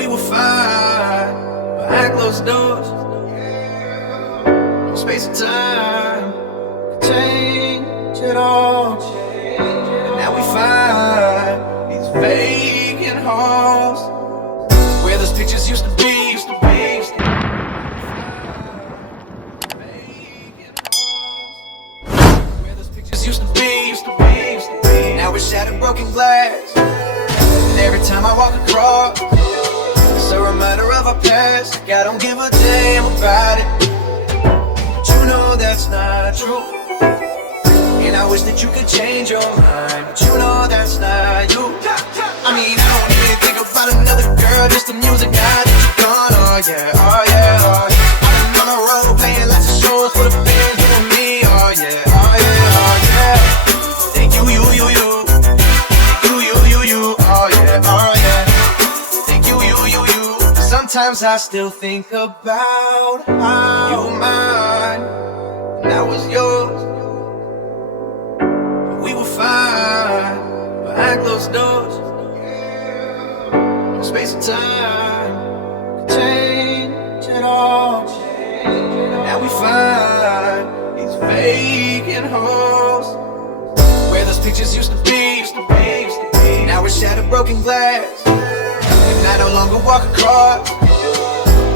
We were fine behind closed doors. No space and time could change it all. And now we find these vacant halls where those pictures used to be. Now it's shattered broken glass, and every time I walk across, it's a reminder of our past. Like I don't give a damn about it, but you know that's not true. And I wish that you could change your mind, but you know that's not you. I mean, I don't even think about another girl, just the music now that you're gone. Oh yeah, oh yeah, oh yeah. I've been on the road playing lots of shows for the fans, you and me. Oh yeah, oh yeah, oh yeah. Thank you, you. Sometimes I still think about how you were mine and I was yours. We were fine behind closed doors. No space and time could change it all. Now we find these vacant halls where those pictures used to be. Now we're shattered broken glass, and I no longer walk across,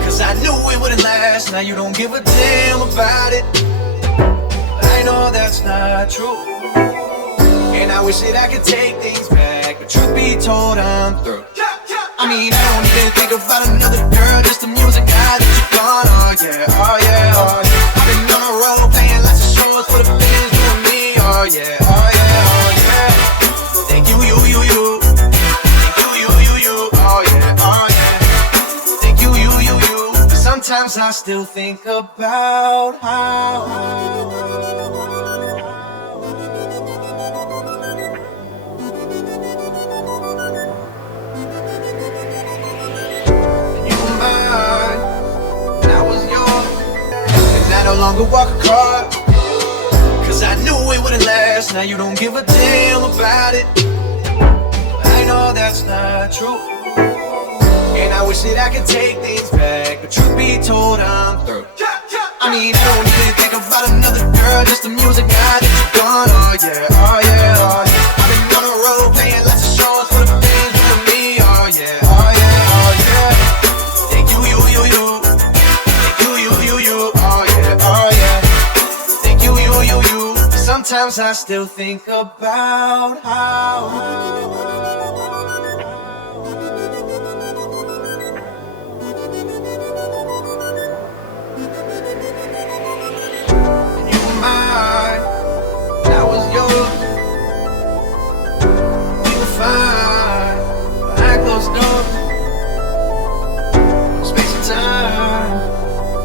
cause I knew it wouldn't last. Now you don't give a damn about it, but I know that's not true. And I wish that I could take things back, but truth be told, I'm through. I mean, I don't even think about another girl, just the music now that you're gone. Oh yeah, oh yeah, oh yeah. I've been on the road playing lots of shows for the fans, you and me. Oh yeah, oh yeah, oh yeah. Thank you, you. Sometimes I still think about how you were mine and I was yours, and I no longer walk across, cause I knew it wouldn't last. Now you don't give a damn about it, I know that's not true. And I wish that I could take things back, but truth be told, I'm through. I mean, I don't even think about another girl, just the music now that you're gone. Oh yeah, oh yeah, oh yeah. I've been on the road playing lots of shows for the fans, you and me. Oh yeah, oh yeah, oh yeah. Thank you, you. Thank you. Oh yeah, oh yeah. Thank you, you. Sometimes I still think about how fine behind closed doors. No space and time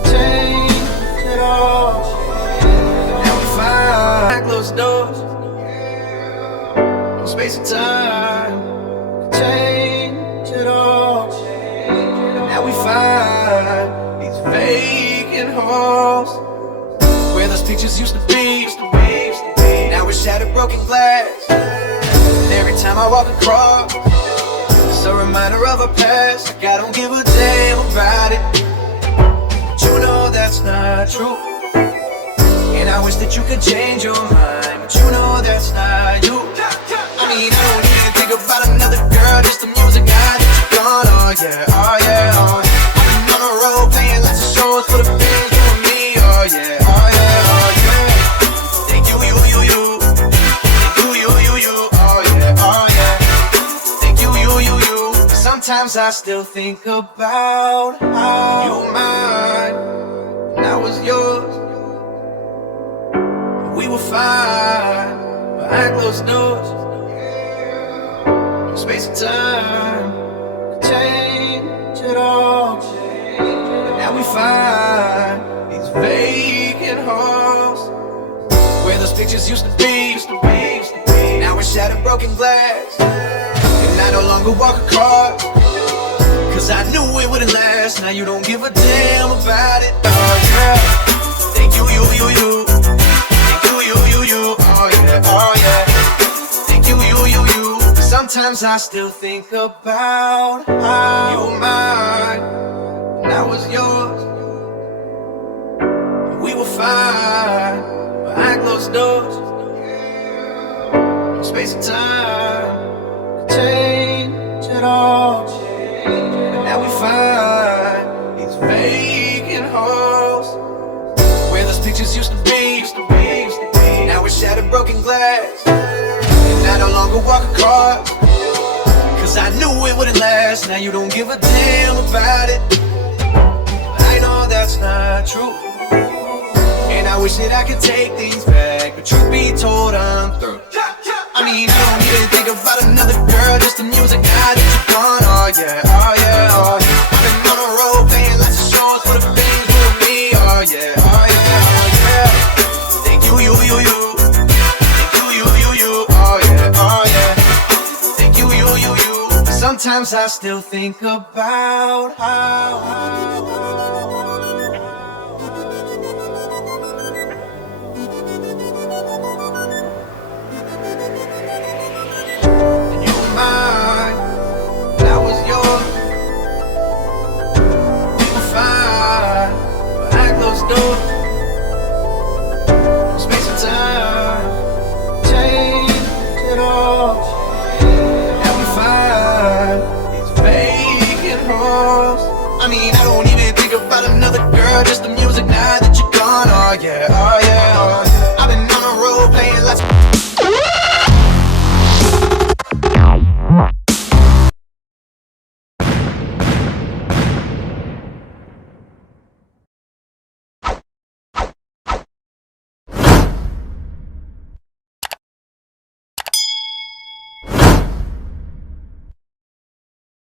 change it all. Now we fine behind closed doors. No space and time change it all. Now we find these vacant halls where those pictures used to be. Now we're shattered broken glass, and every time I walk across, it's a reminder of our past. Like I don't give a damn about it, but you know that's not true. And I wish that you could change your mind, but you know that's not you. I mean, I don't even think about another girl, just the music now that you're gone. Oh yeah, oh yeah, oh yeah. I've been on the road playing lots of shows for the fans, you and me. Oh yeah, oh yeah, oh yeah. Thank you, you. Sometimes I still think about how you were mine and I was yours. We were fine behind closed doors. No space and time could change it all. Now we find these vacant halls where those pictures used to be. Now we're shattered broken glass, and I no longer walk across, cause I knew it wouldn't last. Now you don't give a damn about it. Oh yeah. Thank you, you. Thank you, you. Oh yeah, oh yeah. Thank you, you. sometimes I still think about how you were mine and I was yours. We were fine behind closed doors. Space and time could change it all. And now we find these vacant halls where those pictures used to be. Now we're shattered broken glass, and I no longer walk across, cause I knew it wouldn't last. Now you don't give a damn about it. I know that's not true, and I wish that I could take things back, but truth be told, I'm through. I mean, I don't even think about another girl, just the music now that you're gone. Oh yeah, oh yeah, oh yeah. I've been on the road playing lots of shows for the things will be. Oh yeah, oh yeah, oh yeah. Thank you, you. Thank you. Oh yeah, oh yeah. Thank you. But sometimes I still think about how you were mine, and I was yours. We were fine behind closed doors. Space and time change it all. Now we find these vacant halls. I mean, I don't even think about another girl, just the music now that you're gone. Oh yeah, oh yeah.